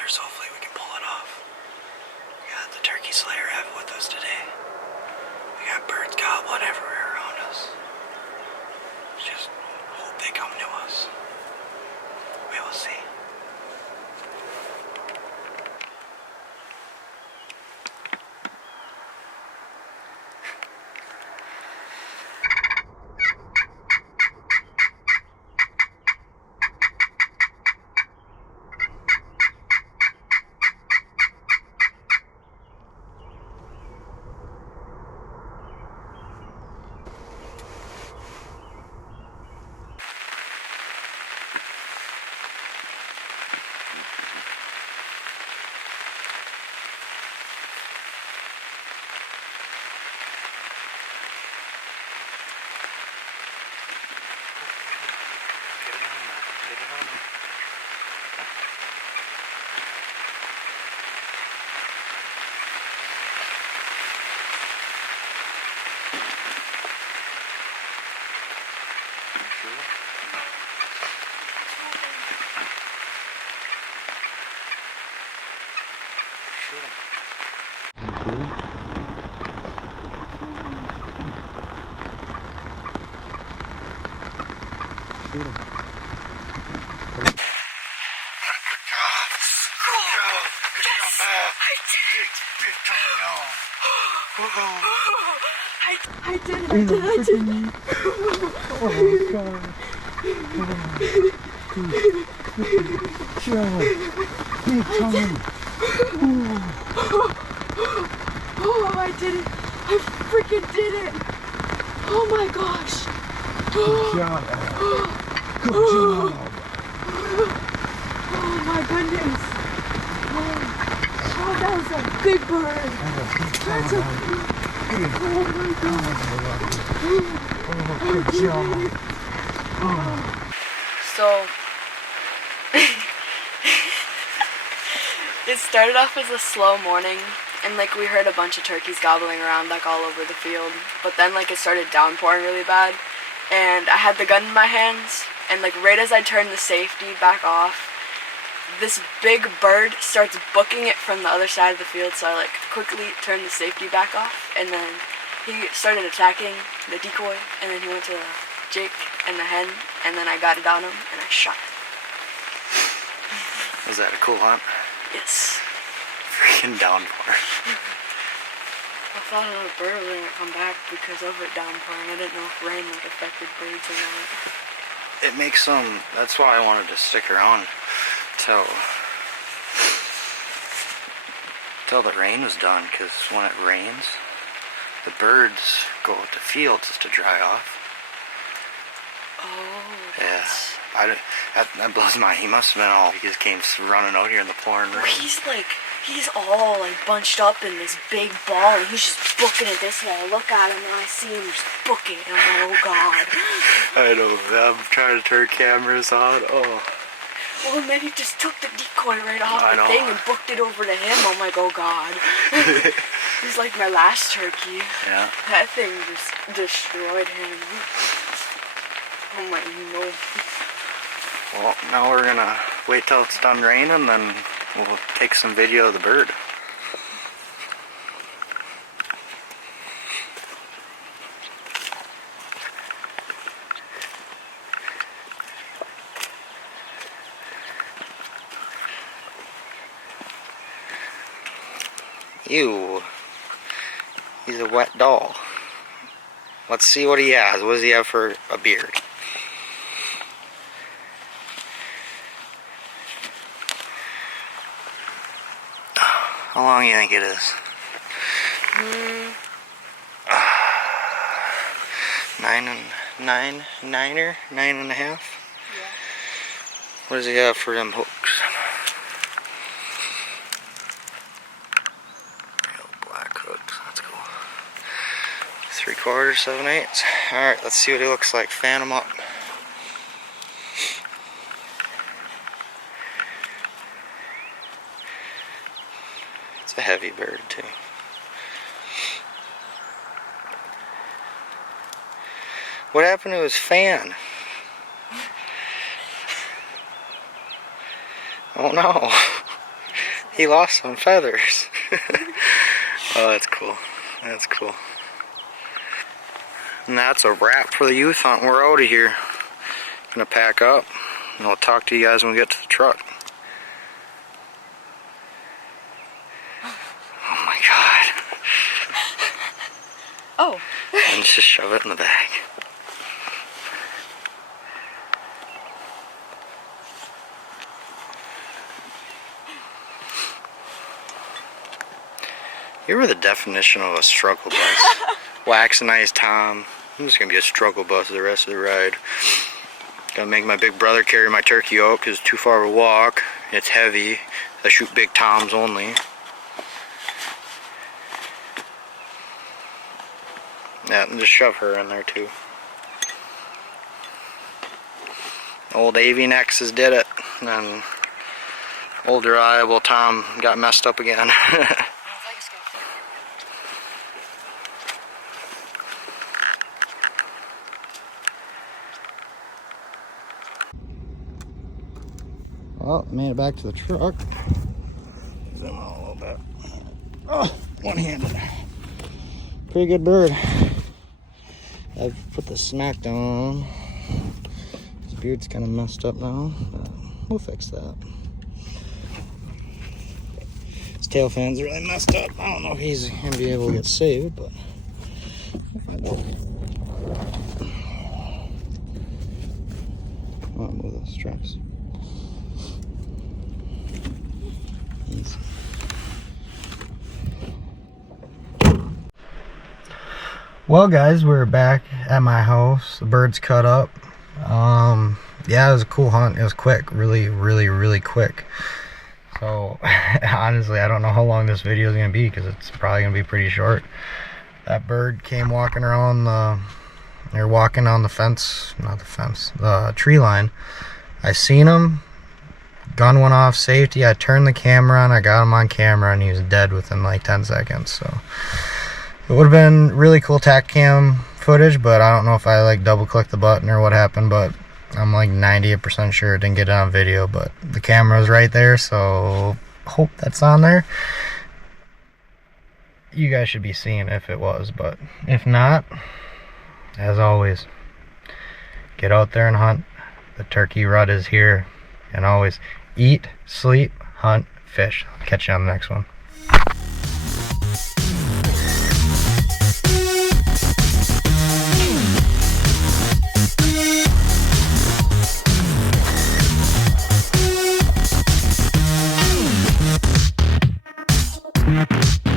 weather, so hopefully we can pull it off. We got the turkey slayer Ev with us today. We got birds gobbling everywhere around us. Just hope they come to us. We will see. I did. Oh God. Big time. Oh, I did it. I freaking did it. Oh my gosh. Good job, Al. Good job. Oh my goodness. Oh, that was a big bird. That's a big. Oh my God. Oh, good job. So, it started off as a slow morning, and like we heard a bunch of turkeys gobbling around like all over the field, but then like it started downpouring really bad, and I had the gun in my hands, and like right as I turned the safety back off, this big bird starts booking it from the other side of the field, so I like quickly turned the safety back off, and then he started attacking the decoy, and then he went to the Jake and the hen, and then I got it on him, and I shot it. Was that a cool hunt? Yes. Freaking downpour. I thought another bird was going to come back because of it downpouring. I didn't know if rain like affected birds or not. It makes some, that's why I wanted to stick around till the rain was done, because when it rains, the birds go to fields just to dry off. Oh, Yeah, that blows my. He must have been all. He just came running out here in the pouring rain. He's all like bunched up in this big ball, and he's just booking it this way. I look at him and I see him just booking it, and I'm like, oh God. I know. I'm trying to turn cameras on. Oh. Well, and then he just took the decoy right off I the know. thing and booked it over to him. I'm like, oh God. He's like my last turkey. Yeah. That thing just destroyed him. Oh my no. Well, now we're gonna wait till it's done raining, then we'll take some video of the bird. Ew. He's a wet doll. Let's see what he has. What does he have for a beard? How long do you think it is? 9.5? Yeah. What does he have for them hooks? Black hooks, that's cool. 3/4, 7/8. Alright, let's see what he looks like. Fan him up. It's a heavy bird too. What happened to his fan? Oh no. He lost some feathers. Oh, that's cool. That's cool. And that's a wrap for the youth hunt. We're out of here. Gonna pack up, and I'll talk to you guys when we get to the truck. Oh my god. Oh. And just shove it in the bag. You were the definition of a struggle bus. Wax and ice Tom. I'm just gonna be a struggle bus the rest of the ride. Gotta make my big brother carry my turkey out because it's too far of a walk. It's heavy. I shoot big toms only. Yeah, and just shove her in there too. Old Evalynn X's did it, and old reliable Tom got messed up again. Well, made it back to the truck. Zoom out a little bit. Oh, one-handed. Pretty good bird. I've put the smack down on. His beard's kind of messed up now, but we'll fix that. His tail fan's really messed up. I don't know if he's gonna be able to get saved, but we'll find out. Come on, move those straps. Well guys, we're back at my house. The bird's cut up. Yeah, it was a cool hunt. It was quick, really quick. So honestly, I don't know how long this video is gonna be because it's probably gonna be pretty short. That bird came walking around walking on the fence, not the fence, the tree line. I seen him. Gun went off, safety. I turned the camera on. I got him on camera, and he was dead within like 10 seconds. So it would have been really cool tac cam footage, but I don't know if I like double clicked the button or what happened, but I'm like 98% sure it didn't get it on video, but the camera's right there, so hope that's on there. You guys should be seeing if it was, but if not, as always, get out there and hunt. The turkey rut is here, and always eat, sleep, hunt, fish. I'll catch you on the next one. Yeah.